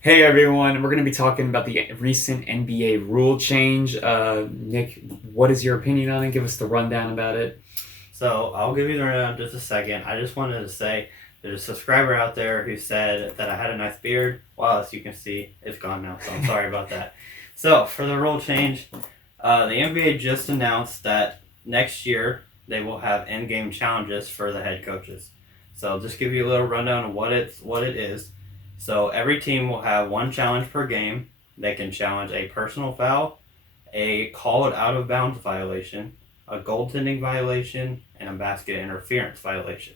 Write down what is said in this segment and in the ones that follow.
Hey everyone, we're going to be talking about the recent NBA rule change. Nick, what is your opinion on it? Give us the rundown about it. So I'll give you the rundown in just a second. I just wanted to say there's a subscriber out there who said that I had a nice beard. Well, as you can see, it's gone now, so I'm sorry about that. So for the rule change, the NBA just announced that next year they will have in-game challenges for the head coaches. So I'll just give you a little rundown of what it is. So every team will have one challenge per game. They can challenge a personal foul, a called out of bounds violation, a goaltending violation, and a basket interference violation.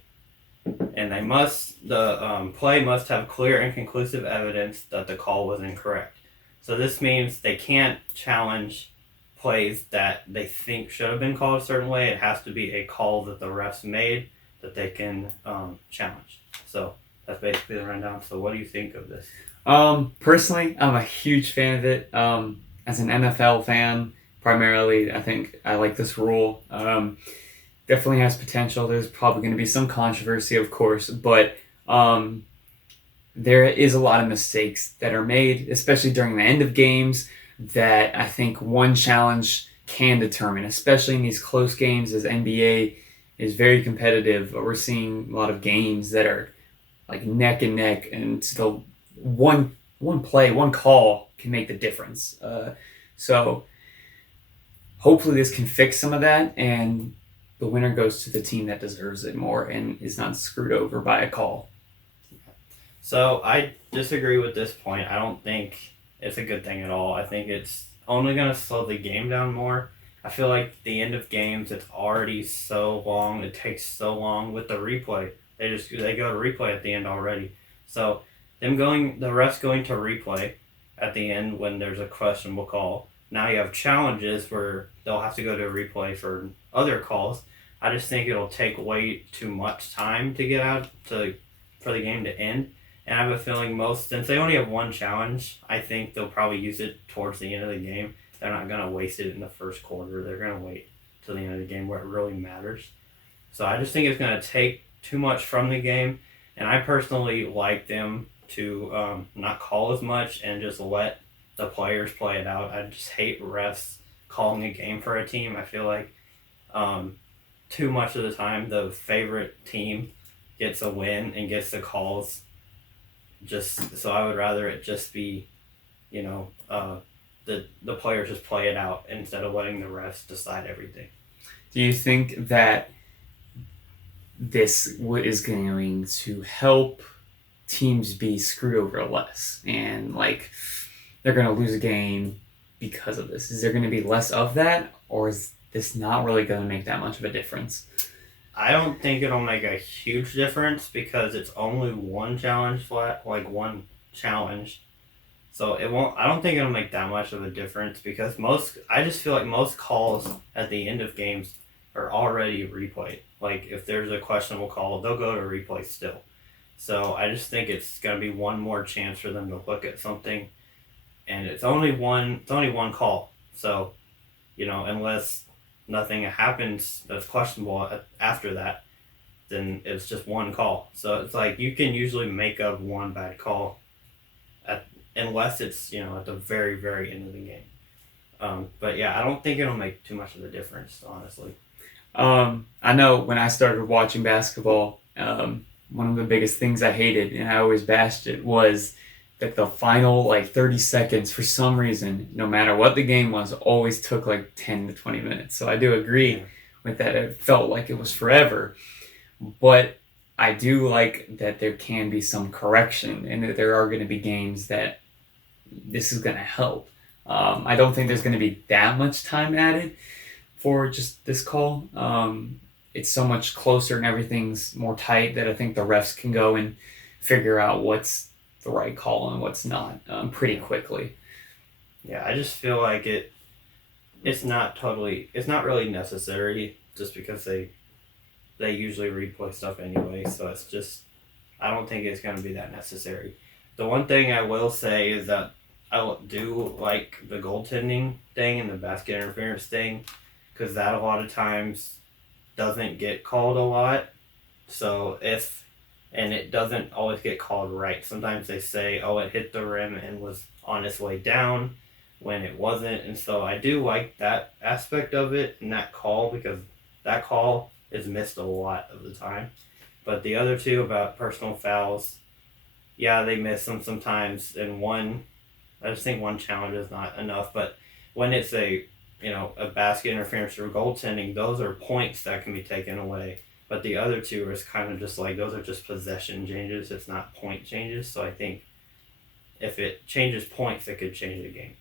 And the play must have clear and conclusive evidence that the call was incorrect. So this means they can't challenge plays that they think should have been called a certain way. It has to be a call that the refs made that they can challenge. So that's basically the rundown. So what do you think of this? Personally, I'm a huge fan of it. As an NFL fan, primarily, I think I like this rule. Definitely has potential. There's probably going to be some controversy, of course, but there is a lot of mistakes that are made, especially during the end of games, that I think one challenge can determine, especially in these close games as NBA is very competitive. We're seeing a lot of games that are like neck and neck, and the one play, one call can make the difference. So hopefully this can fix some of that, and the winner goes to the team that deserves it more and is not screwed over by a call. So I disagree with this point. I don't think it's a good thing at all. I think it's only going to slow the game down more. I feel like the end of games, it's already so long. It takes so long with the replay. They go to replay at the end already. So the refs going to replay at the end when there's a questionable call. Now you have challenges where they'll have to go to a replay for other calls. I just think it'll take way too much time to get out to for the game to end. And I have a feeling since they only have one challenge, I think they'll probably use it towards the end of the game. They're not going to waste it in the first quarter. They're going to wait till the end of the game where it really matters. So I just think it's going to take too much from the game. And I personally like them to not call as much and just let the players play it out. I just hate refs calling a game for a team. I feel like um, too much of the time the favorite team gets a win and gets the calls just so I would rather it just be, you know, the players just play it out instead of letting the refs decide everything. Do you think that this is going to help teams be screwed over less, and like they're going to lose a game because of this? Is there going to be less of that, or is this not really going to make that much of a difference? I don't think it'll make a huge difference because it's only one challenge flat, like one challenge. So it won't. I don't think it'll make that much of a difference because I just feel like most calls at the end of games are already replayed. Like if there's a questionable call, they'll go to replay still. So I just think it's gonna be one more chance for them to look at something, and it's only one. It's only one call. So, unless nothing happens that's questionable after that, then it's just one call. So it's like you can usually make up one bad call at unless it's at the very very end of the game. But yeah, I don't think it'll make too much of a difference, honestly. I know when I started watching basketball, one of the biggest things I hated, and I always bashed it, was that the final like 30 seconds, for some reason, no matter what the game was, always took like 10 to 20 minutes. So I do Yeah. agree with that. It felt like it was forever. But I do like that there can be some correction, and that there are going to be games that this is going to help. I don't think there's going to be that much time added for just this call. It's so much closer and everything's more tight that I think the refs can go and figure out what's the right call and what's not pretty Yeah. quickly. Yeah, I just feel like it's not really necessary just because they usually replay stuff anyway, so it's just I don't think it's going to be that necessary. The one thing I will say is that I do like the goaltending thing and the basket interference thing because that a lot of times doesn't get called a lot. So if and it doesn't always get called right. Sometimes they say, oh, it hit the rim and was on its way down when it wasn't. And so I do like that aspect of it and that call, because that call is missed a lot of the time. But the other two about personal fouls, yeah, they miss them sometimes. And one, I just think one challenge is not enough. But when it's a basket interference or goaltending, those are points that can be taken away. But the other two is kind of just like, those are just possession changes. It's not point changes. So I think if it changes points, it could change the game.